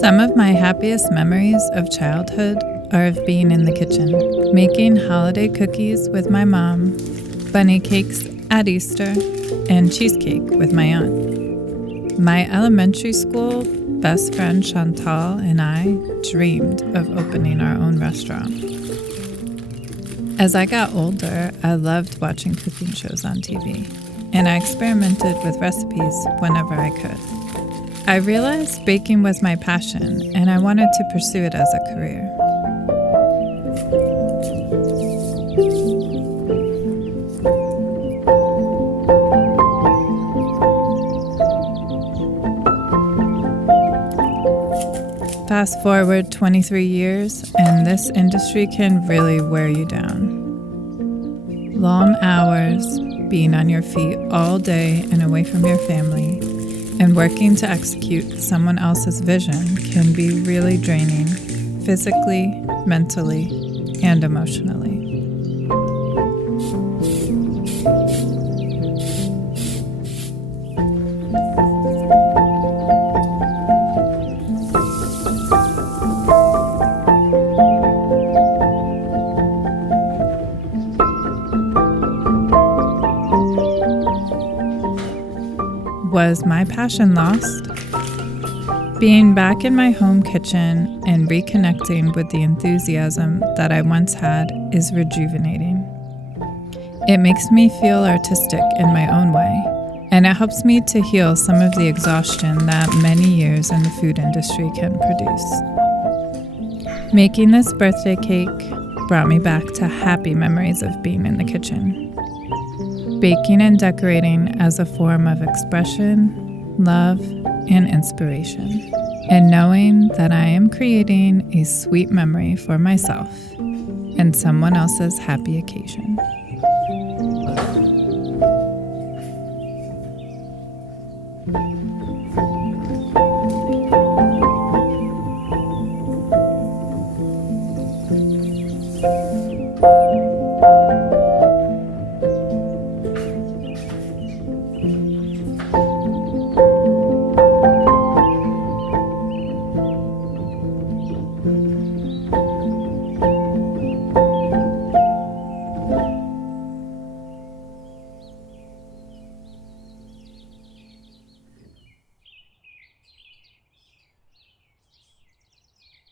Some of my happiest memories of childhood are of being in the kitchen, making holiday cookies with my mom, bunny cakes at Easter, and cheesecake with my aunt. My elementary school best friend Chantal and I dreamed of opening our own restaurant. As I got older, I loved watching cooking shows on TV, and I experimented with recipes whenever I could. I realized baking was my passion, and I wanted to pursue it as a career. Fast forward 23 years, and this industry can really wear you down. Long hours, being on your feet all day and away from your family, and working to execute someone else's vision can be really draining, physically, mentally, and emotionally. Was my passion lost? Being back in my home kitchen and reconnecting with the enthusiasm that I once had is rejuvenating. It makes me feel artistic in my own way, and it helps me to heal some of the exhaustion that many years in the food industry can produce. Making this birthday cake brought me back to happy memories of being in the kitchen. Baking and decorating as a form of expression, love, and inspiration, and knowing that I am creating a sweet memory for myself and someone else's happy occasion.